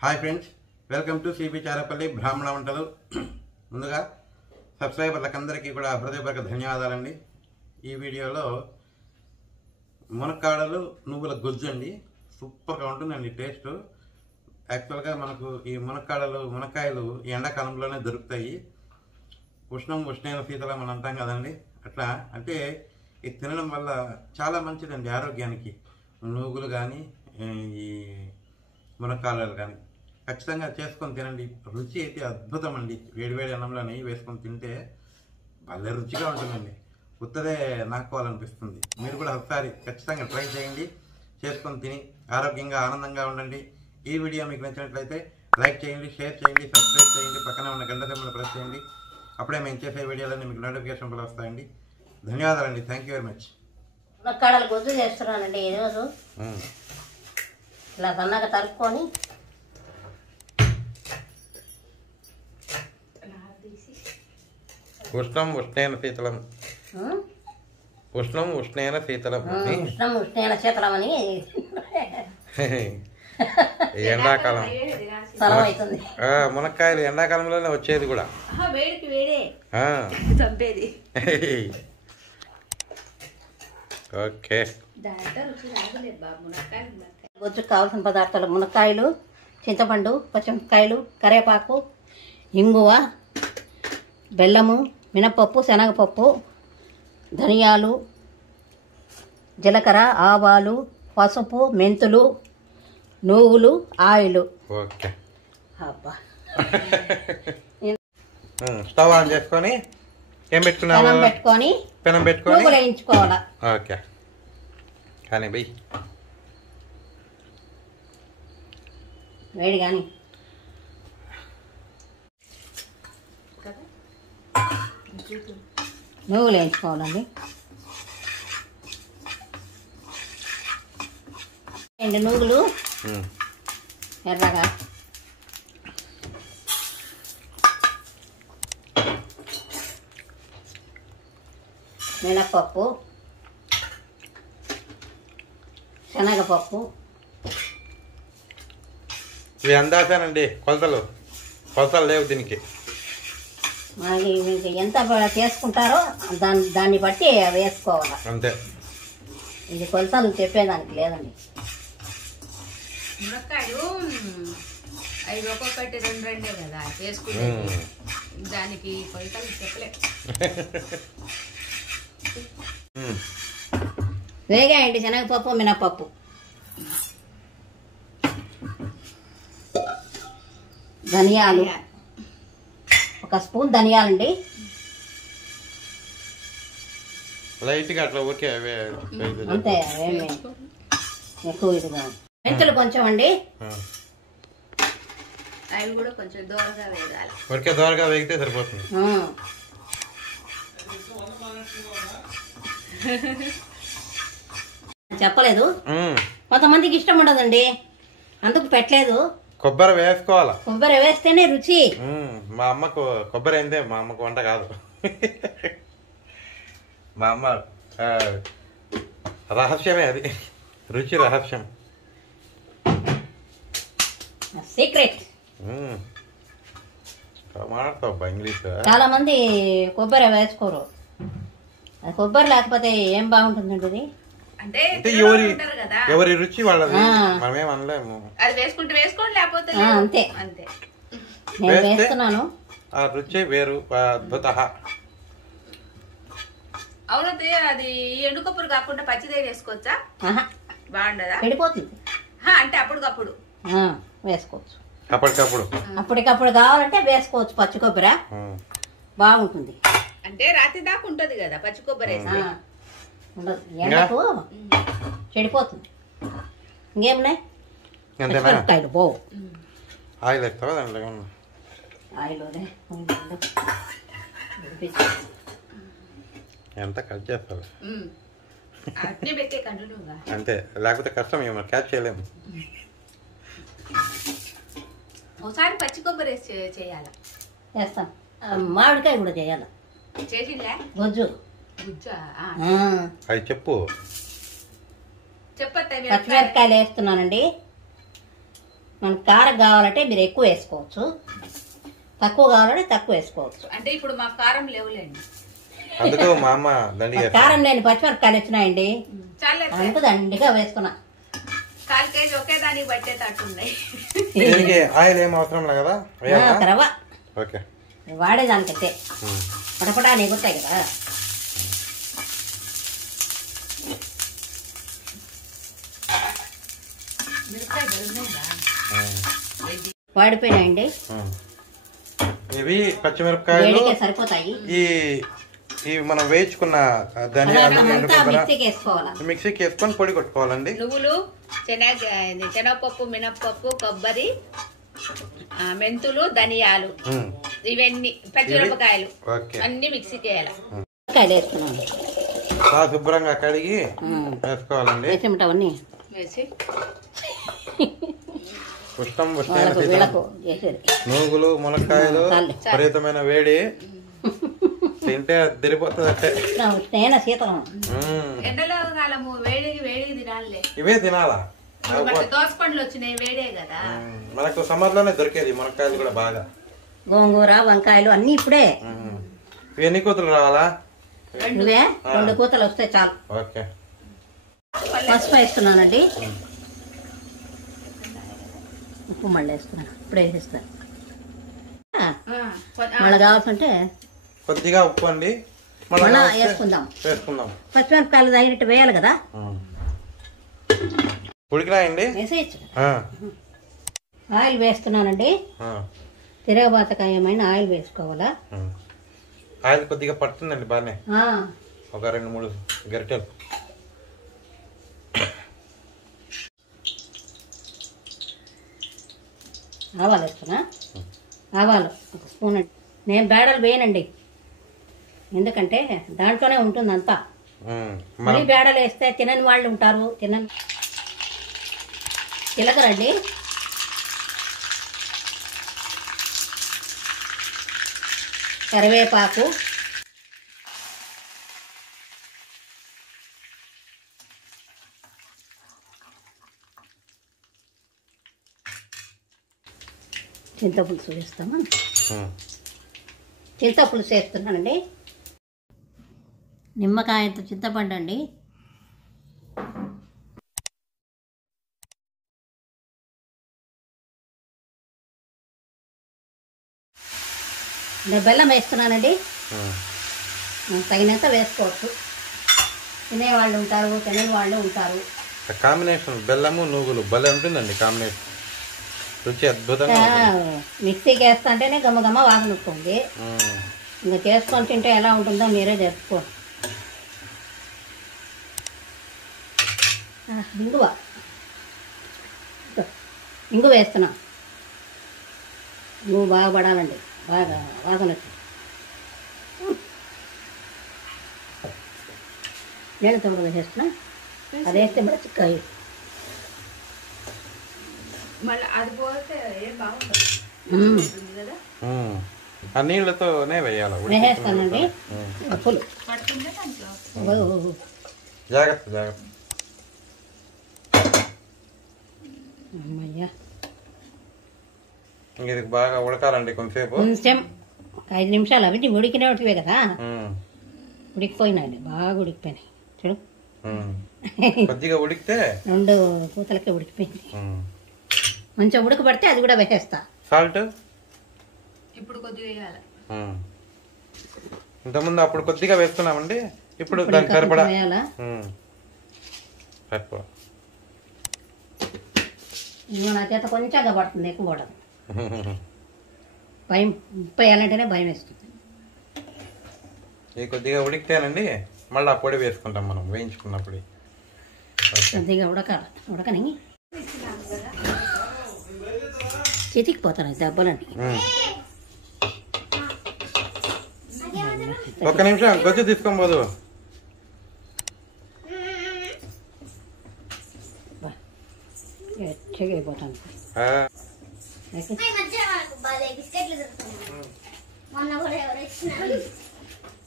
Hi friends, welcome to cbcharepalli బ్రాహ్మణవంటలు. ముందుగా సబ్స్క్రైబర్లకు అందరికీ కూడా హృదయపూర్వక ధన్యవాదాలండి. ఈ వీడియోలో మునక్కాడలు నువ్వుల గొజ్జు అండి. సూపర్గా ఉంటుందండి టేస్ట్. యాక్చువల్గా మనకు ఈ మునక్కాయలు ఈ ఎండాకాలంలోనే దొరుకుతాయి. ఉష్ణైన శీతలం అని అంటాం కదండి. అట్లా అంటే ఇది తినడం వల్ల చాలా మంచిదండి ఆరోగ్యానికి. నువ్వులు కానీ ఈ మునక్కాడలు కానీ ఖచ్చితంగా చేసుకొని తినండి. రుచి అయితే అద్భుతం అండి. వేడివేడి అన్నంలో నెయ్యి వేసుకొని తింటే భలే రుచిగా ఉంటుందండి. ఉత్తదే నాకోవాలనిపిస్తుంది. మీరు కూడా ఒకసారి ఖచ్చితంగా ట్రై చేయండి. చేసుకొని తిని ఆరోగ్యంగా ఆనందంగా ఉండండి. ఈ వీడియో మీకు నచ్చినట్లయితే లైక్ చేయండి, షేర్ చేయండి, సబ్స్క్రైబ్ చేయండి, పక్కన ఉన్న గంట సింబల్ ప్రెస్ చేయండి. అప్పుడే మేము చేసే వీడియోలన్నీ మీకు నోటిఫికేషన్ కూడా వస్తాయండి. ధన్యవాదాలండి. Thank you very much. మునక్కాడలు గొజ్జు చేస్తున్నానండి ఈరోజు. ఇలా సన్నగా తరుక్కొని ఉష్ణైన శీతలం అని ఎండాకాలం మునక్కాయలు ఎండాకాలంలోనే వచ్చేది కూడా. వేడికి వేడే చంపేది. ఓకే, గొజ్జుకు కావాల్సిన పదార్థాలు: మునక్కాయలు, చింతపండు, పచ్చిమిరపకాయలు, కరివేపాకు, ఇంగువ, బెల్లము, మినపప్పు, శనగపప్పు, ధనియాలు, జీలకర్ర, ఆవాలు, పసుపు, మెంతులు, నువ్వులు, ఆయిల్. ఓకే, అబ్బా స్టవ్ ఆన్ చేసుకొని పెనం పెట్టుకొని వేయించుకోవాలా. ఓకే, కానీ బై వేడి కానీ నువ్వులు వేయించుకోవాలండి. నువ్వులు ఎర్రగా మినపప్పు, శనగపప్పు. ఇవి అందాసానండి. కొలతలు లేవు దీనికి. మనకి మీకు ఎంత చేసుకుంటారో దాన్ని బట్టి వేసుకోవాలి అంతే. ఇది కొలతలు చెప్పేదానికి లేదండి. మునక్కాయలు 5 ఒక్కొక్కటి 2 కదా చేసుకుంటే, దానికి కొలతలు చెప్పలే. వేగాయండి శనగపప్పు, మినపప్పు. ధనియాలు 1 స్పూన్ ధనియాలండి. లైట్గా అట్లా. ఓకే, అంతే, ఎక్కువ ఇదిగా. మెంతులు కొంచెం అండి. అవి కూడా కొంచెం దూరంగా వేయాలి. ఊరికే దూరంగా వేగితే సరిపోతుంది. చెప్పలేదు, కొంతమందికి ఇష్టం ఉండదండి, అందుకు పెట్టలేదు. కొబ్బరి వేసుకోవాలా. కొబ్బరి వేస్తేనే రుచి. మా అమ్మకు కొబ్బరి అయిందే, మా అమ్మకు వంట కాదు. మా అమ్మ రహస్యమే అది, రుచి రహస్యం, సీక్రెట్. ఇంగ్లీష్. చాలా మంది కొబ్బరి వేసుకోరు. కొబ్బరి లేకపోతే ఏం బాగుంటుందండి ఇది. అంటే ఎవరి రుచి వాళ్ళది, మనమేం అనలేము. అది వేసుకుంటే వేసుకోండి, లేకపోతే అంతే. నేను వేస్తున్నాను. ఆ రుచి వేరు, అద్భుత. అవునతే. అది ఎండు కొబ్బరి కాకుండా పచ్చిదే వేసుకోవచ్చా? బాగుండదా? పెడిపోతుంది అంటే అప్పటికప్పుడు వేసుకోవచ్చు. అప్పటికప్పుడు కావాలంటే వేసుకోవచ్చు. పచ్చి కొబ్బరి బాగుంటుంది. అంటే రాత్రి దాకా ఉంటది కదా పచ్చి కొబ్బరి వేస్తే. ఎండకు చెడిపోతుంది. ఇంకేమున్నాయి? పచ్చిమిరపకాయలు పోవు. ఆయిల్ వేస్తావా దాంట్లో? ఆయిల్ ఎంత కట్ చేస్తావు కంటిన్యూగా అంతే, లేకపోతే కష్టం, ఏమో క్యాచ్ చేయలేము. ఒకసారి పచ్చి కొబ్బరి వేసి చేయాలా? చేస్తాం. మామిడికాయ కూడా చేయాలి. చేసిందా గొజ్జు? అది చెప్పు. పచ్చిమిరపకాయలు వేస్తున్నానండి. మనకు కారం కావాలంటే మీరు ఎక్కువ వేసుకోవచ్చు, తక్కువ కావాలంటే తక్కువ వేసుకోవచ్చు. అంటే ఇప్పుడు మా కారం లేవులేండి, అందుకు మా అమ్మ దండిగా కారం లేని పచ్చిమిరపకాయలు వచ్చినాయండి, చాలా అందుకు దండిగా వేసుకున్నా. 1/4 కేజీ ఒకే దానికి పట్టేటట్టున్నాయి. ఆయిల్ ఏం అవసరం లేదు కదా రవ్వ ఓకే వాడేదానికైతే పడపడా నెగుతాయి కదా. వాడిపోయినాయండి ఇవి పచ్చిమిరపకాయలు సరిపోతాయి. ఇవి మనం వేయించుకున్న ధనియాలు మిక్సీకి వేసుకొని పొడి కొట్టుకోవాలండి. నువ్వులు, శనగపప్పు, మినప్పప్పు, కొబ్బరి, మెంతులు, ధనియాలు, ఇవన్నీ పచ్చిమిరపకాయలు అన్ని మిక్సీకి వేయాలి. శుభ్రంగా కడిగి వేసుకోవాలండి. అవన్నీ వేసి ఉష్ణం నూగులు, మునక్కాయలు విపరీతమైన వేడి తింటే తిరిగిపోతుంది అంటే శీతలం. ఎండలో కాలము వేడికి వేడికి తినాలి. ఇవే తినాలా? దోస పండ్లు వచ్చినాయి వేడే కదా. మనకు సమ్మర్ లోనే దొరికేది మునక్కాయలు కూడా బాగా. గోంగూర, వంకాయలు అన్ని ఇప్పుడే. ఇవి ఎన్ని కూతులు రావాలా? 2 కూతలు వస్తాయి చాలు. ఓకే. పసుపు వేస్తున్నానండి, ఉప్పు మళ్ళీ వేస్తున్నాను, ఇప్పుడే వేసేస్తాను. మళ్ళీ కావాల్సింటే కొద్దిగా ఉప్పు అండి మళ్ళీ వేసుకుందాం. పచ్చిమిరపకాయలు తగినట్టు వేయాలి కదా. ఉడికినాయండి, వేసేయచ్చు. ఆయిల్ వేస్తున్నానండి, తిరగబాతకాయమైన ఆయిల్ వేసుకోవాలా. ఆయిల్ కొద్దిగా పడుతుందండి బాగానే, ఒక 2-3 గరిటెలు. ఆవాలు వేస్తున్నా, ఆవాలు 1 స్పూన్ అండి. నేను బేడలు వేయనండి, ఎందుకంటే దాంట్లోనే ఉంటుంది అంతా. మళ్ళీ బేడలు వేస్తే తినని వాళ్ళు ఉంటారు, తిలకరండి. కరివేపాకు, చింతపులుసు వేస్తామా? చింతపులుసు వేస్తున్నానండి, నిమ్మకాయంత చింతపండు అండి. బెల్లం వేస్తున్నానండి, తగినంత వేసుకోవచ్చు. తినేవాళ్ళు ఉంటారు, తినని వాళ్ళు ఉంటారు. కాంబినేషన్ బెల్లము నువ్వులు భలే ఉంటుందండి కాంబినేషన్, రుచి అద్భుతంగా. మిక్సీకి వేస్తా అంటేనే గమ్మ వాసన వస్తుంది, ఇంకా చేసుకొని తింటే ఎలా ఉంటుందో మీరే చెప్పుకోండి. ఇంగు వేస్తున్నా, ఇంగు బాగా పడాలండి, బాగా వాసన వచ్చింది. నేను తొమ్మిది వేసేస్తున్నా, అది వేస్తే కూడా చిక్కాయి. మళ్ళీ అది పోతే ఏం బాగుంటుంది కదా. ఆ నీళ్ళతోనే వేయాలి. వేసేస్తానండి, ఫుల్ జాగ్రత్త జాగ్రత్త. అమ్మయ్యా, ఇది బాగా ఉడకాలండి కొంచెం 5 నిమిషాలు. అవి ఉడికినవే కదా, ఉడికిపోయినాయండి, బాగా ఉడికిపోయినాయి. చూడు కొద్దిగా ఉడికితే 2 పూతలకే ఉడికిపోయింది. కొంచెం ఉడకబడితే అది కూడా వేసేస్తా. సాల్ట్ ఇప్పుడు కొద్దిగా వేయాలి, ఇంతకుముందు అప్పుడు కొద్దిగా వేస్తున్నామండి, ఇప్పుడు దానికి సరిపడా వేయాలా. నా చేత కొంచెంగా పడుతుంది, ఎక్కువ పడదు. భయం ఉప్పు వేయాలంటేనే భయం వేస్తుంది. ఇది కొద్దిగా ఉడికితేనండి మళ్ళీ ఆ పొడి వేసుకుంటాం మనం వేయించుకున్నప్పుడు. కొద్దిగా ఉడకని చితికిపోతాను దెబ్బలని. 1 నిమిషం గొజ్జు తీసుకొని పోదు. అయిపోతాను.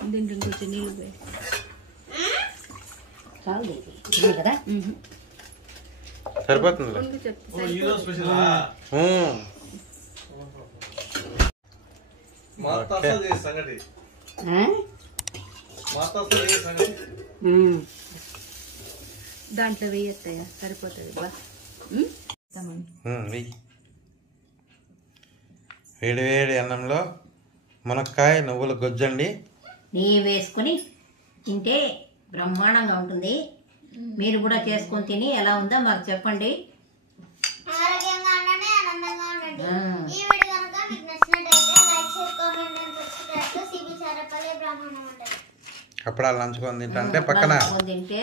కొంచెం నీళ్ళు చాలు కదా, సరిపోతుంది. ఉండు చెప్తా. దాంట్లో వేయత్తయ్యా సరిపోతుంది బా. వెయ్యి. వేడి వేడి అన్నంలో మునక్కాయ నువ్వుల గొజ్జండి. నెయ్యి వేసుకుని తింటే బ్రహ్మాండంగా ఉంటుంది. మీరు కూడా చేసుకొని తిని ఎలా ఉందో మాకు చెప్పండి. ఆరోగ్యంగా ఉండండి, ఆనందంగా ఉండండి. ఈ వీడియో కనుక మీకు నచ్చినట్లయితే like, share, comment and subscribe to cbcharepalli బ్రహ్మనావంతలు. అప్పుడు అలా నంచుకొని తింటే పక్కన తింటే